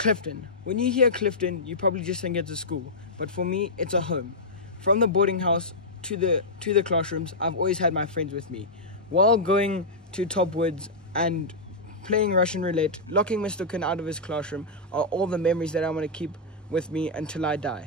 Clifton. When you hear Clifton, you probably just think it's a school, but for me, it's a home. From the boarding house to the classrooms, I've always had my friends with me. While going to Top Woods and playing Russian roulette, locking Mr. Quinn out of his classroom are all the memories that I want to keep with me until I die.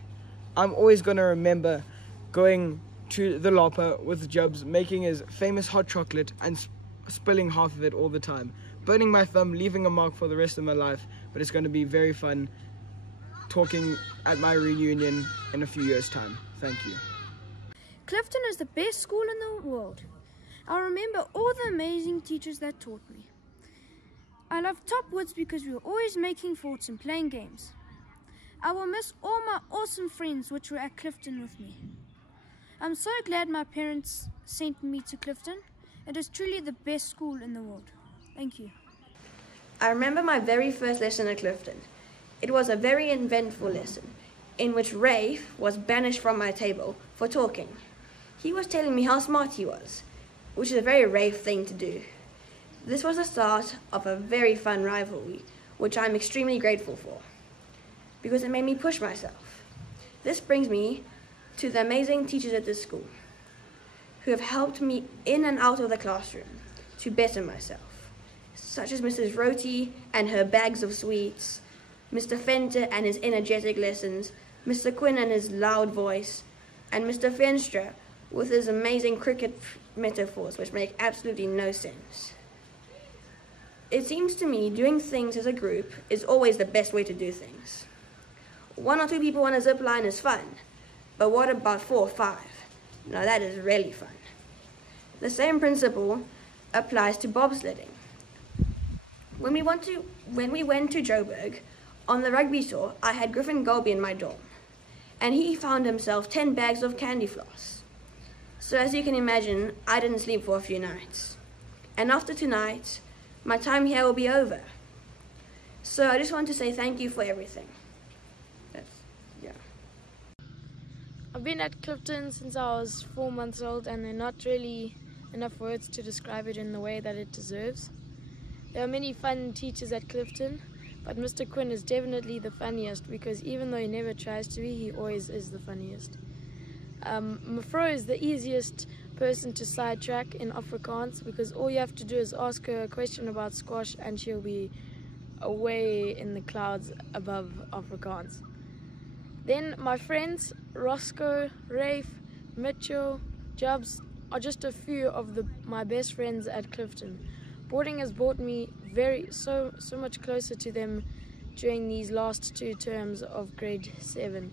I'm always going to remember going to the Lopper with Jubs, making his famous hot chocolate and spilling half of it all the time, burning my thumb, leaving a mark for the rest of my life, but it's going to be very fun talking at my reunion in a few years' time. Thank you. Clifton is the best school in the world. I remember all the amazing teachers that taught me. I love Top Woods because we were always making forts and playing games. I will miss all my awesome friends which were at Clifton with me. I'm so glad my parents sent me to Clifton. It is truly the best school in the world. Thank you. I remember my very first lesson at Clifton. It was a very eventful lesson in which Rafe was banished from my table for talking. He was telling me how smart he was, which is a very Rafe thing to do. This was the start of a very fun rivalry, which I'm extremely grateful for, because it made me push myself. This brings me to the amazing teachers at this school, who have helped me in and out of the classroom to better myself, such as Mrs. Roti and her bags of sweets, Mr. Fenter and his energetic lessons, Mr. Quinn and his loud voice, and Mr. Fenstra with his amazing cricket metaphors which make absolutely no sense. It seems to me doing things as a group is always the best way to do things. 1 or 2 people on a zip line is fun, but what about 4 or 5? Now that is really fun. The same principle applies to bobsledding. When we went to Joburg on the rugby tour, I had Griffin Golby in my dorm, and he found himself 10 bags of candy floss. So as you can imagine, I didn't sleep for a few nights. And after tonight, my time here will be over. So I just want to say thank you for everything. I've been at Clifton since I was 4 months old, and there are not really enough words to describe it in the way that it deserves. There are many fun teachers at Clifton, but Mr. Quinn is definitely the funniest, because even though he never tries to be, he always is the funniest. Mafro is the easiest person to sidetrack in Afrikaans, because all you have to do is ask her a question about squash and she'll be away in the clouds above Afrikaans. Then my friends, Roscoe, Rafe, Mitchell, Jubs, are just a few of my best friends at Clifton. Boarding has brought me so much closer to them during these last 2 terms of grade 7.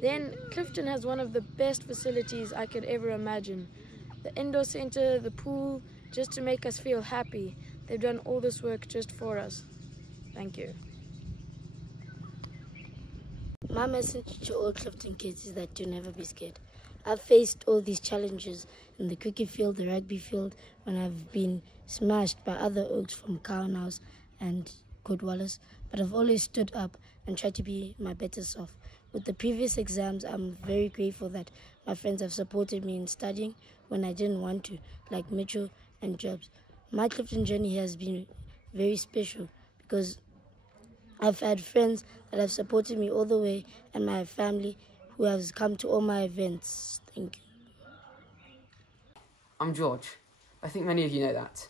Then Clifton has one of the best facilities I could ever imagine. The indoor center, the pool, just to make us feel happy. They've done all this work just for us. Thank you. My message to all Clifton kids is that do never be scared. I've faced all these challenges in the cricket field, the rugby field, when I've been smashed by other oaks from Cowanhouse and Good Wallace, but I've always stood up and tried to be my better self. With the previous exams, I'm very grateful that my friends have supported me in studying when I didn't want to, like Mitchell and Jobs. My Clifton journey has been very special because I've had friends that have supported me all the way, and my family who has come to all my events. Thank you. I'm George. I think many of you know that.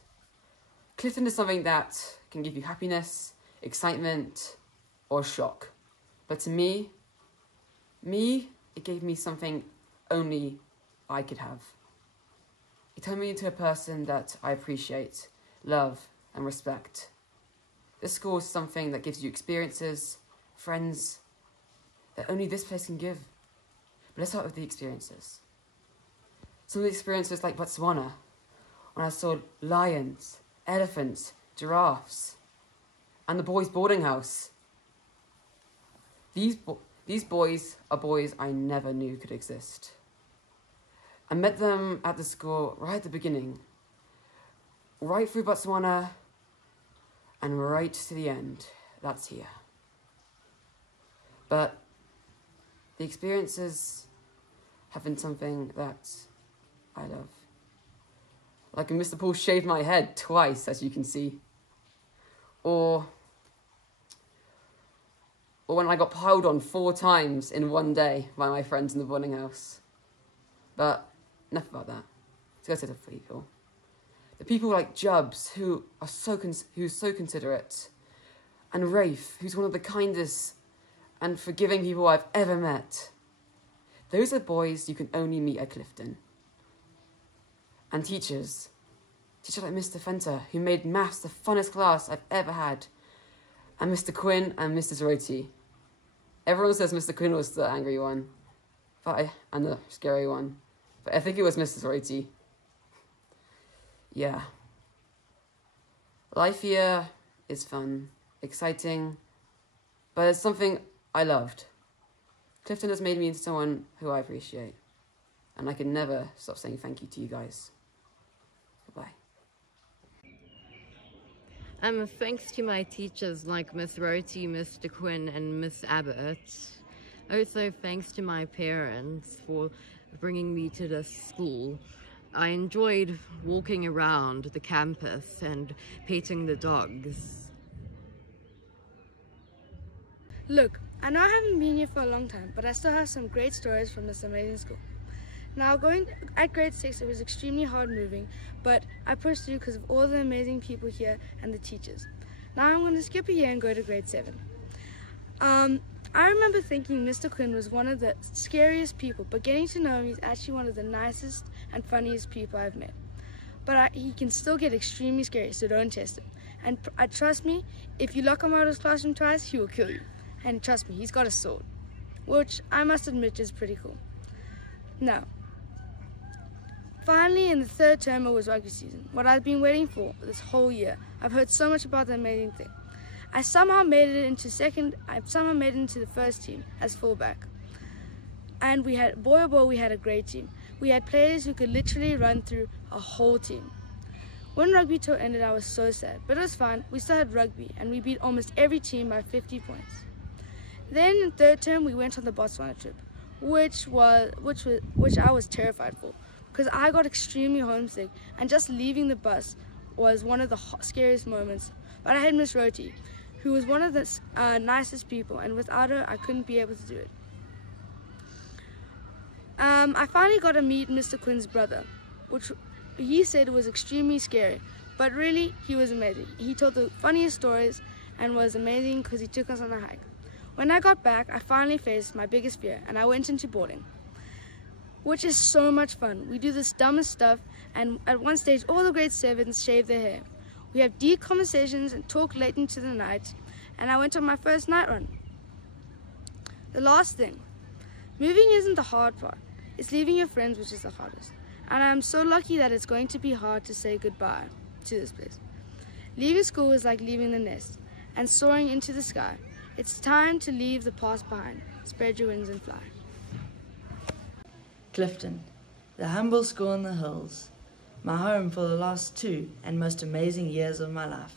Clifton is something that can give you happiness, excitement, or shock. But to me, it gave me something only I could have. It turned me into a person that I appreciate, love, and respect. This school is something that gives you experiences, friends, that only this place can give. But let's start with the experiences. Some of the experiences like Botswana, when I saw lions, elephants, giraffes, and the boys' boarding house. These boys are boys I never knew could exist. I met them at the school right at the beginning, right through Botswana, and right to the end, that's here. But the experiences have been something that I love. Like when Mr. Paul shaved my head twice, as you can see. Or or when I got piled on 4 times in one day by my friends in the boarding house. But enough about that. Let's go to the people. The people like Jubbs, who's so considerate, and Rafe, who's one of the kindest and forgiving people I've ever met. Those are boys you can only meet at Clifton. And teachers like Mr. Fenter, who made maths the funnest class I've ever had, and Mr. Quinn and Mrs. Roti. Everyone says Mr. Quinn was the angry one, and the scary one, but I think it was Mrs. Roti. Yeah. Life here is fun, exciting, but it's something I loved. Clifton has made me into someone who I appreciate, and I can never stop saying thank you to you guys. Goodbye. Thanks to my teachers like Miss Roti, Mr. Quinn and Miss Abbott. Also thanks to my parents for bringing me to this school. I enjoyed walking around the campus and petting the dogs. Look, I know I haven't been here for a long time, but I still have some great stories from this amazing school. Now, going at grade 6, it was extremely hard moving, but I pushed through because of all the amazing people here and the teachers. Now I'm going to skip a year and go to grade 7. I remember thinking Mr. Quinn was one of the scariest people, but getting to know him, he's actually one of the nicest and funniest people I've met. But he can still get extremely scary, so don't test him. And trust me, if you lock him out of his classroom twice, he will kill you. And trust me, he's got a sword, which I must admit is pretty cool. Now, finally in the 3rd term it was rugby season, what I've been waiting for this whole year. I've heard so much about the amazing thing. I somehow made it into the first team as fullback. And we had, boy oh boy, we had a great team. We had players who could literally run through a whole team. When rugby tour ended, I was so sad, but it was fine. We still had rugby, and we beat almost every team by 50 points. Then in 3rd term, we went on the Botswana trip, which I was terrified for, because I got extremely homesick, and just leaving the bus was one of the scariest moments. But I had Miss Roti, who was one of the nicest people, and without her, I couldn't be able to do it. I finally got to meet Mr. Quinn's brother, which he said was extremely scary, but really, he was amazing. He told the funniest stories and was amazing because he took us on a hike. When I got back, I finally faced my biggest fear, and I went into boarding, which is so much fun. We do this dumbest stuff, and at one stage, all the grade 7s shave their hair. We have deep conversations and talk late into the night, and I went on my first night run. The last thing, moving isn't the hard part. It's leaving your friends which is the hardest. And I'm so lucky that it's going to be hard to say goodbye to this place. Leaving school is like leaving the nest and soaring into the sky. It's time to leave the past behind. Spread your wings and fly. Clifton, the humble school in the hills, my home for the last 2 and most amazing years of my life.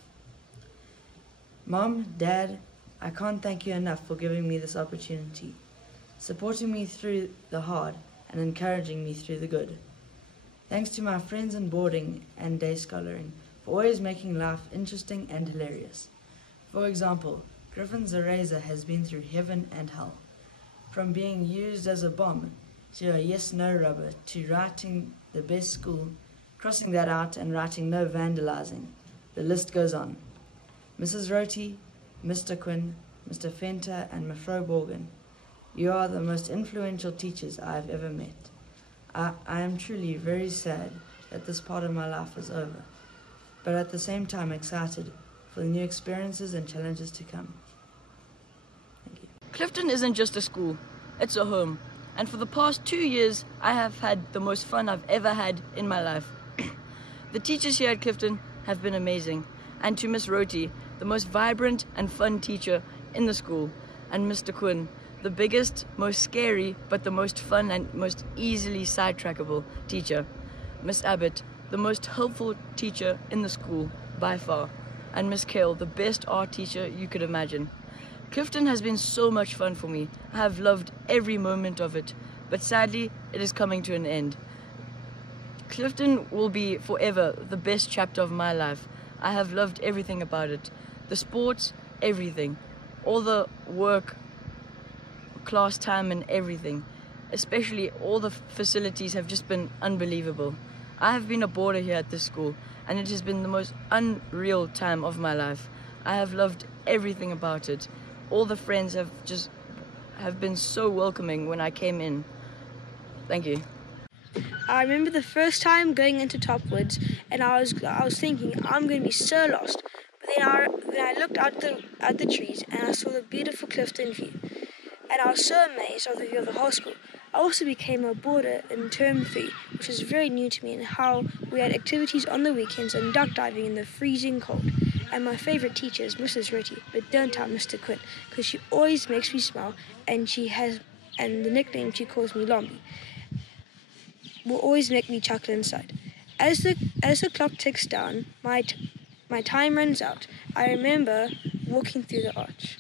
Mom, Dad, I can't thank you enough for giving me this opportunity, supporting me through the hard and encouraging me through the good. Thanks to my friends in boarding and day scholaring for always making life interesting and hilarious. For example, Griffin's eraser has been through heaven and hell, from being used as a bomb to a yes-no rubber to writing the best school, crossing that out and writing no vandalizing. The list goes on. Mrs. Roti, Mr. Quinn, Mr. Fenter and Mefro Borgen, you are the most influential teachers I have ever met. I am truly very sad that this part of my life is over, but at the same time excited for the new experiences and challenges to come. Thank you. Clifton isn't just a school, it's a home. And for the past 2 years, I have had the most fun I've ever had in my life. The teachers here at Clifton have been amazing. And to Miss Roti, the most vibrant and fun teacher in the school. And Mr. Quinn, the biggest, most scary, but the most fun and most easily sidetrackable teacher. Miss Abbott, the most helpful teacher in the school by far. And Miss Kale, the best art teacher you could imagine. Clifton has been so much fun for me. I have loved every moment of it, but sadly, it is coming to an end. Clifton will be forever the best chapter of my life. I have loved everything about it. The sports, everything. all the work, class time and everything. Especially all the facilities have just been unbelievable. I have been a boarder here at this school and it has been the most unreal time of my life. I have loved everything about it. All the friends have been so welcoming when I came in. Thank you. I remember the first time going into Topwoods, and I was thinking I'm going to be so lost. But then I looked out the trees and I saw the beautiful Clifton view, and I was so amazed of the view of the whole school. I also became a boarder in term 3, which was very new to me, and how we had activities on the weekends and duck diving in the freezing cold. And my favorite teacher is Mrs. Roti, but don't tell Mr. Quinn, because she always makes me smile, and the nickname she calls me Lombi will always make me chuckle inside. As the clock ticks down, my time runs out. I remember walking through the arch.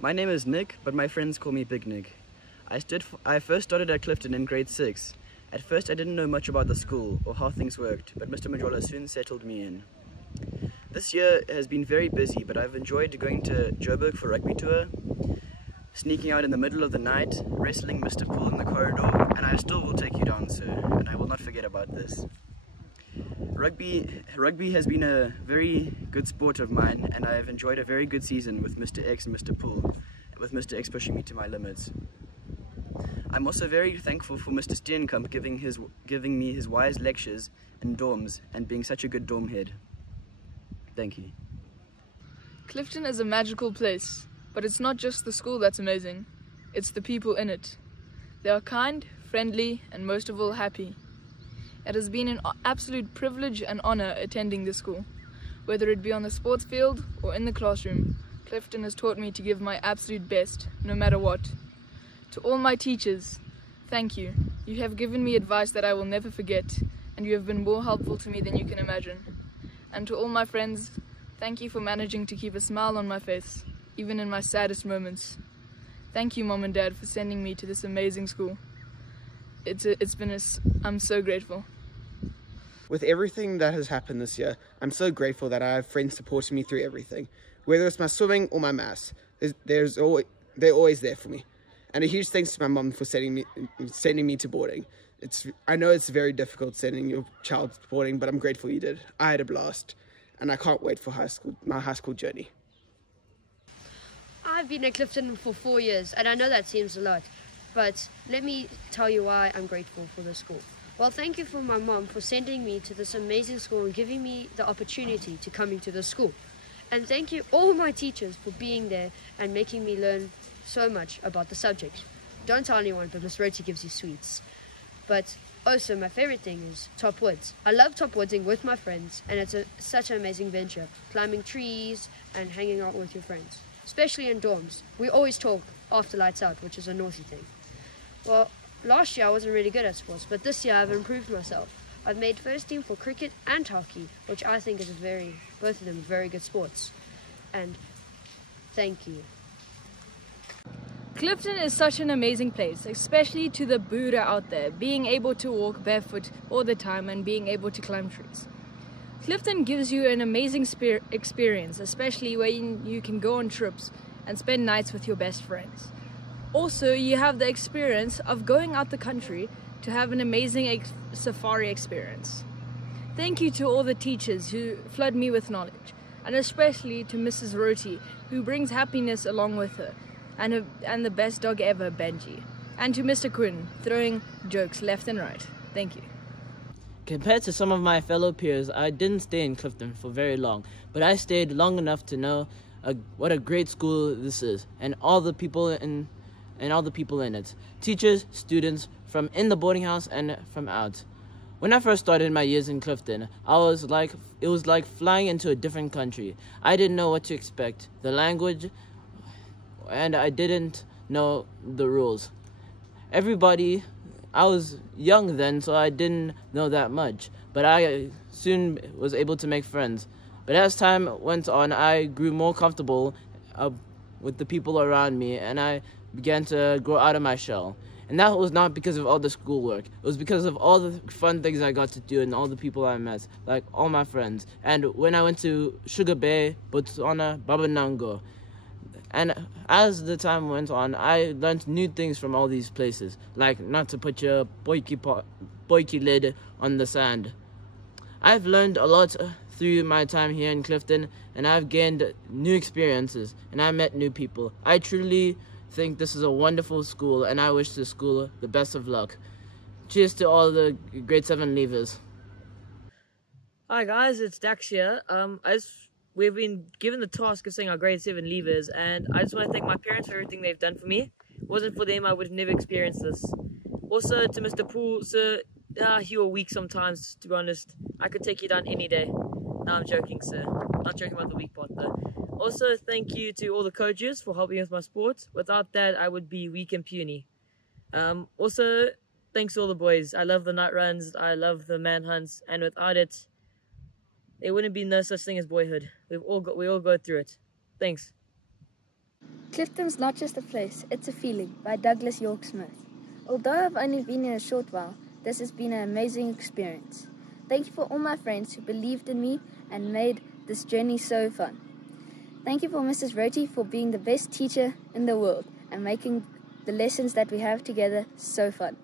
My name is Nick, but my friends call me Big Nick. I first started at Clifton in grade 6. At first I didn't know much about the school or how things worked, but Mr. Majola soon settled me in. This year has been very busy, but I've enjoyed going to Joburg for rugby tour, sneaking out in the middle of the night, wrestling Mr. Poole in the corridor, and I still will take you down, sir, and I will not forget about this. Rugby has been a very good sport of mine, and I have enjoyed a very good season with Mr. X and Mr. Poole, with Mr. X pushing me to my limits. I'm also very thankful for Mr. Steenkamp giving me his wise lectures in dorms and being such a good dorm head. Thank you. Clifton is a magical place, but it's not just the school that's amazing, it's the people in it. They are kind, friendly, and most of all happy. It has been an absolute privilege and honor attending this school. Whether it be on the sports field or in the classroom, Clifton has taught me to give my absolute best, no matter what. To all my teachers, thank you. You have given me advice that I will never forget, and you have been more helpful to me than you can imagine. And to all my friends, thank you for managing to keep a smile on my face, even in my saddest moments. Thank you, Mom and Dad, for sending me to this amazing school. I'm so grateful. With everything that has happened this year, I'm so grateful that I have friends supporting me through everything. Whether it's my swimming or my maths, they're always there for me. And a huge thanks to my mum for sending me to boarding. I know it's very difficult sending your child to boarding, but I'm grateful you did. I had a blast, and I can't wait for my high school journey. I've been at Clifton for 4 years, and I know that seems a lot, but let me tell you why I'm grateful for this school. Well, thank you for my mom for sending me to this amazing school and giving me the opportunity to come into the school. And thank you all my teachers for being there and making me learn so much about the subject. Don't tell anyone, but Miss Roti gives you sweets. But also my favorite thing is Topwoods. I love Topwoodsing with my friends, and it's such an amazing venture, climbing trees and hanging out with your friends, especially in dorms. We always talk after lights out, which is a naughty thing. Well, last year I wasn't really good at sports, but this year I've improved myself. I've made first team for cricket and hockey, which I think is both of them very good sports. And thank you. Clifton is such an amazing place, especially to the Buddha out there, being able to walk barefoot all the time and being able to climb trees. Clifton gives you an amazing experience, especially when you can go on trips and spend nights with your best friends. Also, you have the experience of going out the country to have an amazing safari experience. Thank you to all the teachers who flood me with knowledge, and especially to Mrs. Roti, who brings happiness along with her, and the best dog ever, Benji. And to Mr. Quinn, throwing jokes left and right. Thank you. Compared to some of my fellow peers, I didn't stay in Clifton for very long, but I stayed long enough to know what a great school this is, and all the people in it. Teachers, students, from in the boarding house and from out. When I first started my years in Clifton, it was like flying into a different country. I didn't know what to expect, the language, and I didn't know the rules. I was young then, so I didn't know that much, but I soon was able to make friends. But as time went on, I grew more comfortable with the people around me, and I began to grow out of my shell. And that was not because of all the schoolwork. It was because of all the fun things I got to do and all the people I met, like all my friends. And when I went to Sugar Bay, Botswana, Babanango, and as the time went on, I learned new things from all these places, like not to put your boikie lid on the sand. I've learned a lot through my time here in Clifton, and I've gained new experiences, and I met new people. I truly think this is a wonderful school, and I wish the school the best of luck. Cheers to all the grade 7 leavers. Hi guys, it's Dax here. We've been given the task of saying our grade 7 leavers, and I just want to thank my parents for everything they've done for me. If it wasn't for them, I would have never experienced this. Also to Mr. Poole, sir, you are weak sometimes, to be honest. I could take you down any day. No, I'm joking, sir. Not joking about the weak part though. Also, thank you to all the coaches for helping with my sports. Without that, I would be weak and puny. Also, thanks to all the boys. I love the night runs, I love the manhunts, and without it, there wouldn't be no such thing as boyhood. We all go through it. Thanks. Clifton's not just a place, it's a feeling, by Douglas York Smith. Although I've only been here a short while, this has been an amazing experience. Thank you for all my friends who believed in me and made this journey so fun. Thank you for Mrs. Roti for being the best teacher in the world and making the lessons that we have together so fun.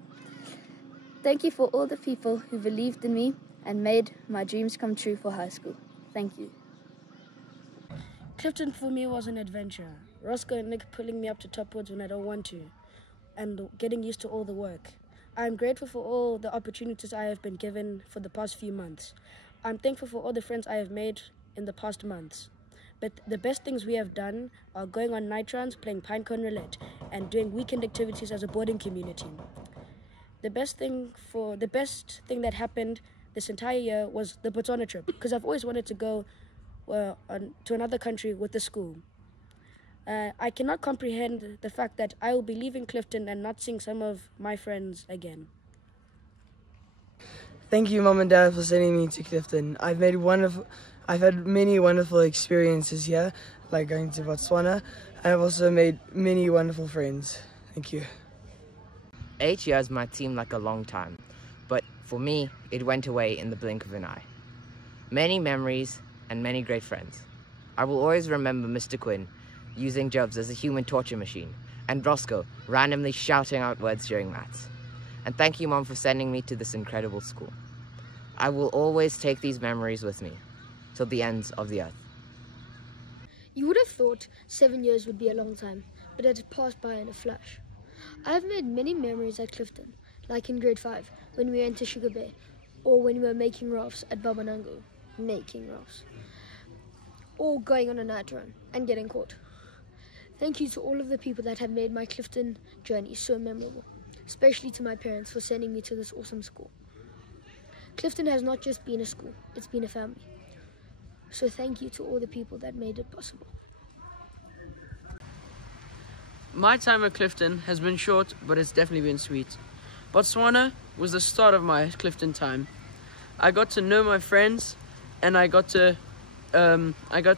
Thank you for all the people who believed in me and made my dreams come true for high school. Thank you. Clifton for me was an adventure. Roscoe and Nick pulling me up to top woods when I don't want to, and getting used to all the work. I am grateful for all the opportunities I have been given for the past few months. I'm thankful for all the friends I have made in the past months. But the best things we have done are going on night runs, playing pinecone roulette, and doing weekend activities as a boarding community. The best thing that happened this entire year was the Botswana trip, because I've always wanted to go to another country with the school. I cannot comprehend the fact that I will be leaving Clifton and not seeing some of my friends again. Thank you, Mom and Dad, for sending me to Clifton. I've had many wonderful experiences here, like going to Botswana, and I've also made many wonderful friends. Thank you. 8 years might seem like a long time, but for me, it went away in the blink of an eye. Many memories and many great friends. I will always remember Mr. Quinn using Jobs as a human torture machine, and Roscoe randomly shouting out words during maths. And thank you, Mom, for sending me to this incredible school. I will always take these memories with me till the ends of the earth. You would have thought 7 years would be a long time, but it had passed by in a flash. I have made many memories at Clifton, like in grade 5, when we went to Sugar Bay, or when we were making rafts at Babanango, or going on a night run and getting caught. Thank you to all of the people that have made my Clifton journey so memorable, especially to my parents for sending me to this awesome school. Clifton has not just been a school, it's been a family. So thank you to all the people that made it possible. My time at Clifton has been short, but it's definitely been sweet. Botswana was the start of my Clifton time. I got to know my friends, and I got to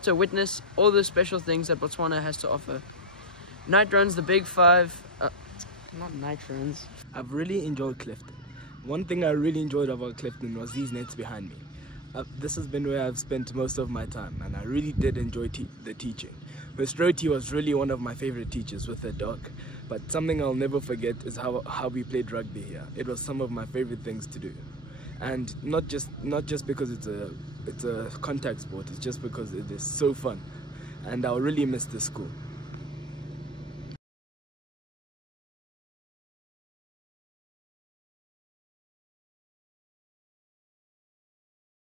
witness all the special things that Botswana has to offer. Night runs, the big five, not night runs. I've really enjoyed Clifton. One thing I really enjoyed about Clifton was these nets behind me. This has been where I've spent most of my time, and I really did enjoy the teaching. Miss Roti was really one of my favorite teachers with her dog, but something I'll never forget is how we played rugby here. It was some of my favorite things to do, and not just because it's a contact sport. It's just because it is so fun, and I'll really miss this school.